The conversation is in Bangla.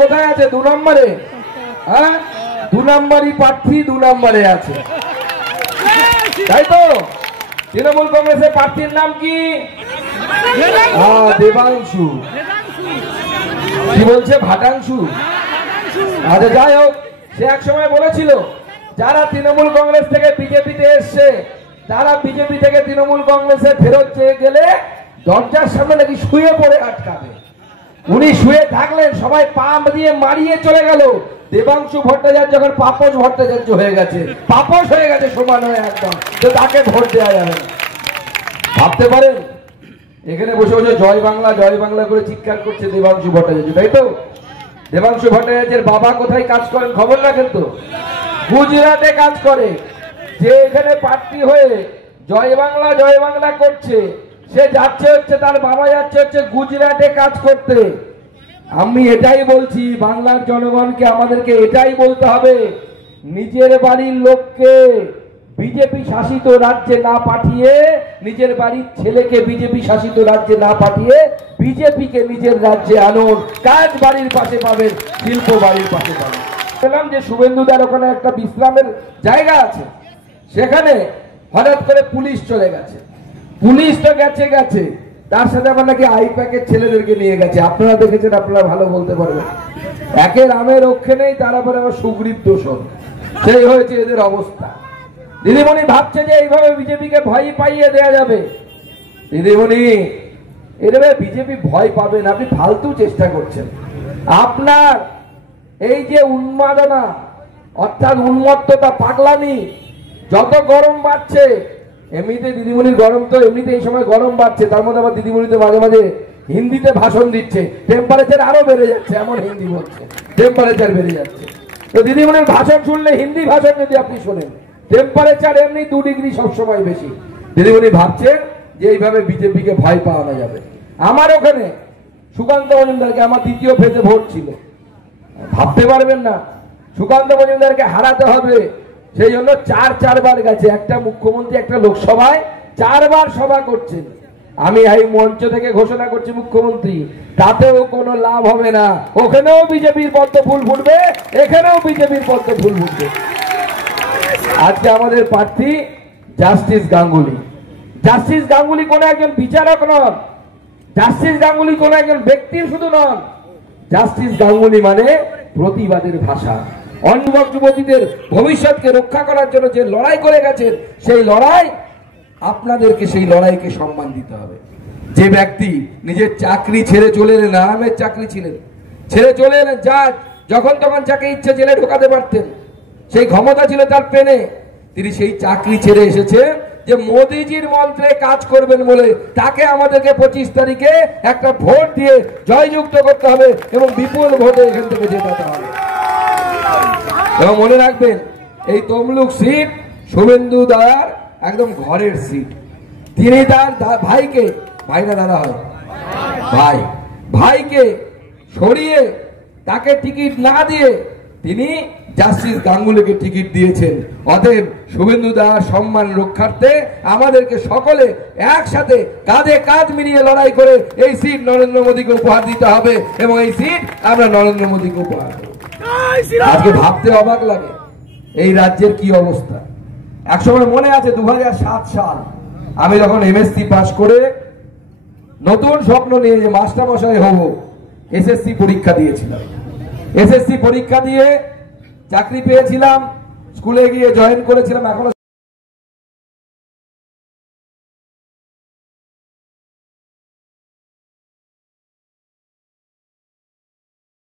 কোথায় আছে? 2 নম্বরে। হ্যাঁ, 2 নম্বরই প্রার্থী 2 নম্বরে আছে, তাই তো? তৃণমূল কংগ্রেসের প্রার্থীর নাম কি? দেবাংশু। কি বলছে? ভাটাংশু। আচ্ছা, যাই হোক, সে এক সময় বলেছিল যারা তৃণমূল কংগ্রেস থেকে বিজেপিতে এসছে তারা বিজেপি থেকে তৃণমূল কংগ্রেসে ফেরত চেয়ে গেলে দরজার সামনে নাকি শুয়ে পড়ে আটকাবে। উনি শুয়ে থাকলেন, সবাই পা দিয়ে মারিয়ে চলে গেল। দেবাংশু ভট্টাচার্য যখন পাপস ভট্টাচার্য হয়ে গেছে, পাপস হয়ে গেছে সমান হয়ে একদম, তো তাকে ভোট দেওয়া যাবে না। ভাবতে পারেন, এখানে বসে বসে জয় বাংলা করে চিৎকার করছে দেবাংশু ভট্টাচার্য, তাই তো? দেবাংশু ভট্টাচার্যের বাবা কোথায় কাজ করেন খবর রাখেন তো? গুজরাটে কাজ করে। যে এখানে প্রার্থী হয়ে জয় বাংলা করছে, সে যাচ্ছে হচ্ছে, তার বাবা যাচ্ছে হচ্ছে গুজরাটে কাজ করতে। আমি এটাই বলছি, বাংলার জনগণকে আমাদেরকে এটাই বলতে হবে, নিজের বাড়ির লোককে বিজেপি শাসিত রাজ্যে না পাঠিয়ে, নিজের বাড়ির ছেলেকে বিজেপি শাসিত রাজ্যে না পাঠিয়ে বিজেপিকে নিজের রাজ্যে আনুন। কাজ বাড়ির পাশে পাবেন, শিল্প বাড়ির পাশে পাবেন। বললাম যে শুভেন্দুদার ওখানে একটা বিশ্রামের জায়গা আছে, সেখানে হঠাৎ করে পুলিশ চলে গেছে। পুলিশ তো গেছে, তার সাথে আবার নাকি আইপ্যাকের ছেলেদেরকে নিয়ে গেছে। আপনারা দেখেছেন, আপনারা ভালো বলতে পারবেন। একের আমের রক্ষে নেই, তার আবার সুগ্রীব দোষণ, সেই হয়েছে এদের অবস্থা। দিদিমণি ভাবছে যে এইভাবে বিজেপিকে ভয় পাইয়ে দেয়া যাবে। দিদিমণি, এভাবে বিজেপি ভয় পাবে না, আপনি ফালতু চেষ্টা করছেন। আপনার এই যে উন্মাদনা, অর্থাৎ উন্মত্ততা, পাগলামি, যত গরম বাড়ছে, এমনিতে দিদিমণির গরম তো এমনিতে এই সময় গরম বাড়ছে, তার মধ্যে আবার দিদিমণিতে মাঝে মাঝে হিন্দিতে ভাষণ দিচ্ছে, টেম্পারেচার আরো বেড়ে যাচ্ছে, এমন হিন্দি বলছে, টেম্পারেচার বেড়ে যাচ্ছে। তো দিদিমণির ভাষণ শুনলে, হিন্দি ভাষণ যদি আপনি শোনেন, টেম্পারেচার এমনি 2 ডিগ্রি সবসময় বেশি। দিদিমণি ভাবছেন যে এইভাবে বিজেপিকে ভয় পাওয়ানো যাবে। আমার ওখানে সুকান্ত মজুমদারকে, আমার 2য় ফেজে ভোট ছিল, ভাবতে পারবেন না, সুকান্ত মজুমদারকে হারাতে হবে, সেই জন্য 4 বার গেছে। একটা মুখ্যমন্ত্রী একটা লোকসভায় 4 বার সভা করছেন। আমি এই মঞ্চ থেকে ঘোষণা করছি, মুখ্যমন্ত্রী, তাতেও কোনো লাভ হবে না। ওখানেও বিজেপির পদ্ম ফুল ফুটবে, এখানেও বিজেপির পদ্ম ফুল ফুটবে। আজকে আমাদের প্রার্থী জাস্টিস গাঙ্গুলি। জাস্টিস গাঙ্গুলি কোন একজন বিচারক নন, জাস্টিস গাঙ্গুলি কোন একজন ব্যক্তির শুধু নন, জাস্টিস গাঙ্গুলি মানে প্রতিবাদের ভাষা। অন্ধ যুবতীদের ভবিষ্যৎকে রক্ষা করার জন্য যে লড়াই করে গেছেন, সেই লড়াই, আপনাদেরকে সেই লড়াইকে সম্মান দিতে হবে। যে ব্যক্তি নিজের চাকরি ছেড়ে চলে এলেন, আরামের চাকরি ছিলেন, ছেড়ে চলে এলেন, যা যখন তখন যাকে ইচ্ছে জেলে ঢোকাতে পারতেন, সেই ক্ষমতা ছিল তার পেনে, তিনি সেই চাকরি ছেড়ে এসেছে যে মোদিজির মন্ত্রে কাজ করবেন বলে। তাকে আমাদেরকে 25 তারিখে একটা ভোট দিয়ে জয়যুক্ত করতে হবে এবং বিপুল ভোটে এখান থেকে জেতাতে হবে। এবং মনে রাখবেন, এই তমলুক সিট শুভেন্দু দাদার একদম ঘরের সিট। তিনি তার ভাইকে, ভাইরা দাদা হয়, ভাইকে সরিয়ে তাকে টিকিট না দিয়ে তিনি জাস্টিস গাঙ্গুলিকে টিকিট দিয়েছেন। অতএব শুভেন্দু দাদার সম্মান রক্ষার্থে আমাদেরকে সকলে একসাথে কাঁধে কাঁধ মিলিয়ে লড়াই করে এই সিট নরেন্দ্র মোদীকে উপহার দিতে হবে এবং এই সিট আমরা নরেন্দ্র মোদীকে উপহার দেব। আজকে ভাবতে অবাক লাগে এই রাজ্যের কি অবস্থা। একসময় মনে আছে 2007 সাল, আমি যখন এমএসসি পাস করে নতুন স্বপ্ন নিয়ে যে মাস্টারমশাই হব, এসএসসি পরীক্ষা দিয়েছিলাম। এসএসসি পরীক্ষা দিয়ে চাকরি পেয়েছিলাম, স্কুলে গিয়ে জয়েন করেছিলাম। এখন